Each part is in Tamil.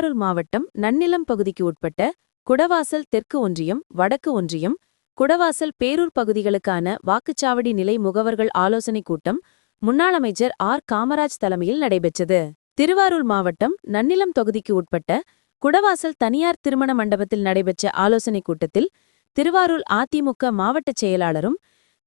திருவாரூர் மாவட்டம் நன்னிலம் பகுதிக்கு உட்பட்ட குடவாசல் தெற்கு ஒன்றியம், வடக்கு ஒன்றியம், குடவாசல் பேரூர் பகுதிகளுக்கான வாக்குச்சாவடி நிலை முகவர்கள் ஆலோசனைக் கூட்டம் முன்னாள் அமைச்சர் ஆர். காமராஜ் தலைமையில் நடைபெற்றது. திருவாரூர் மாவட்டம் நன்னிலம் தொகுதிக்கு உட்பட்ட குடவாசல் தனியார் திருமண மண்டபத்தில் நடைபெற்ற ஆலோசனைக் கூட்டத்தில் திருவாரூர் அதிமுக மாவட்டச் செயலாளரும்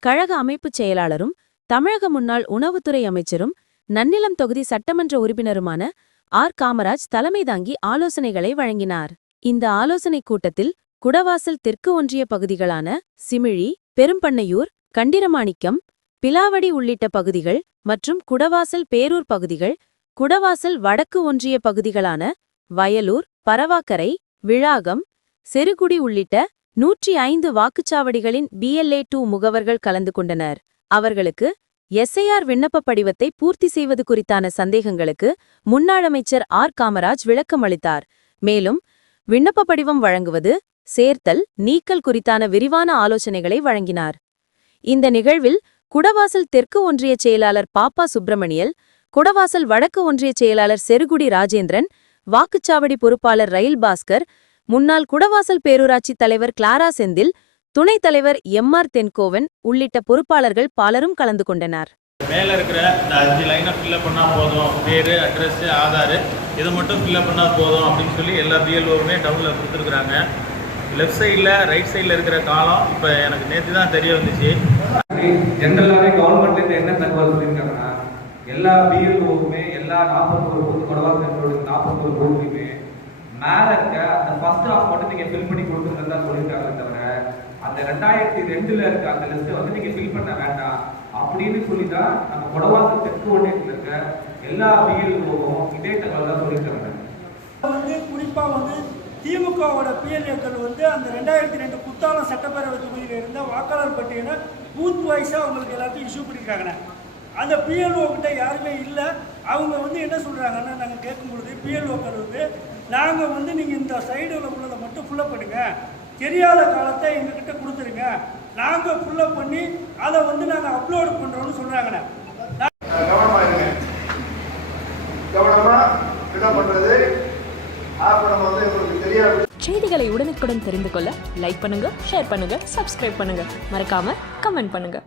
கழக அமைப்புச் செயலாளரும் தமிழக முன்னாள் உணவுத்துறை அமைச்சரும் நன்னிலம் தொகுதி சட்டமன்ற உறுப்பினருமான ஆர். காமராஜ் தலைமை தாங்கி ஆலோசனைகளை வழங்கினார். இந்த ஆலோசனைக் கூட்டத்தில் குடவாசல் தெற்கு ஒன்றிய பகுதிகளான சிமிழி, பெரும்பண்ணையூர், கண்டிரமாணிக்கம், பிலாவடி உள்ளிட்ட பகுதிகள் மற்றும் குடவாசல் பேரூர் பகுதிகள், குடவாசல் வடக்கு ஒன்றிய பகுதிகளான வயலூர், பரவாக்கரை, விழாகம், செருகுடி உள்ளிட்ட 105 வாக்குச்சாவடிகளின் BLA-2 முகவர்கள் கலந்து கொண்டனர். அவர்களுக்கு SIR விண்ணப்ப படிவத்தை பூர்த்தி செய்வது குறித்தான சந்தேகங்களுக்கு முன்னாள் அமைச்சர் ஆர். காமராஜ் விளக்கம் அளித்தார். மேலும் விண்ணப்ப படிவம் வழங்குவது, சேர்த்தல், நீக்கல் குறித்தான விரிவான ஆலோசனைகளை வழங்கினார். இந்த நிகழ்வில் குடவாசல் தெற்கு ஒன்றிய செயலாளர் பாப்பா சுப்பிரமணியல், குடவாசல் வடக்கு ஒன்றிய செயலாளர் செருகுடி ராஜேந்திரன், வாக்குச்சாவடி பொறுப்பாளர் ரயில் பாஸ்கர், முன்னாள் குடவாசல் பேரூராட்சி தலைவர் கிளாரா செந்தில், துணைத் தலைவர் MR தென்கோவன் உள்ளிட்ட பொறுப்பாளர்கள் பலரும் கலந்து கொண்டனர். மேல இருக்கிற இந்த 5 லைனை ஃபில்அப் பண்ணா போதும், பேரு, அட்ரஸ், ஆதார் இதை மட்டும் ஃபில்அப் பண்ணா போதும் அப்படின்னு சொல்லி எல்லா BLOவுமே டவுன்ல கொடுத்துருக்குறாங்க. லெஃப்ட் சைடில் ரைட் சைடில் இருக்கிற காலம் இப்போ எனக்கு நேற்று தான் தெரிய வந்துச்சு. ஜென்ரலாகவே கவர்மெண்ட்லேருந்து என்ன தகவல் சொல்லியிருக்காங்கன்னா, எல்லா BLOவுமே எல்லா 41 பூத்து குடவாசல் 41 பூத்துலையுமே மேலே இருக்க அந்த ஃபர்ஸ்ட் ஹாஃப் மட்டும் நீங்கள் ஃபில் பண்ணி கொடுத்துருந்தா தான் சொல்லியிருக்காங்களே தவிர அந்த 2002 இருக்க அந்த லிஸ்ட்டை வந்து நீங்கள் ஃபில் பண்ண வேண்டாம் அப்படின்னு சொல்லி தான் நம்ம குடவாசல் தெற்கு ஒன்றியத்தில் இருக்க எல்லா BLOவும் இதே தகவல் தான் சொல்லியிருக்காங்க. குறிப்பாக திமுகவோட PLAக்கள் அந்த 2002 குத்தாலம் சட்டப்பேரவை தொகுதியில் இருந்த வாக்காளர் பட்டியலை பூத் வைஸாக அவங்களுக்கு எல்லாத்தையும் இஷ்யூ பண்ணியிருக்காங்கண்ணே. அந்த PLO கிட்ட யாருமே இல்லை. அவங்க என்ன சொல்கிறாங்கன்னா, நாங்கள் கேட்கும் பொழுது PLOக்கள் நாங்கள் நீங்கள் இந்த சைடில் உள்ளதை மட்டும் ஃபுல்லப் பண்ணுங்க, தெரியாத காலத்தை எங்ககிட்ட கொடுத்துருங்க, நாங்கள் ஃபுல்லப் பண்ணி அதை நாங்கள் அப்லோட் பண்ணுறோம்னு சொல்கிறாங்கண்ணே. செய்திகளை உடனுக்குடன் தெரிந்து கொள்ள லைக் பண்ணுங்க, ஷேர் பண்ணுங்க, சப்ஸ்கிரைப் பண்ணுங்க, மறக்காம கமெண்ட் பண்ணுங்க.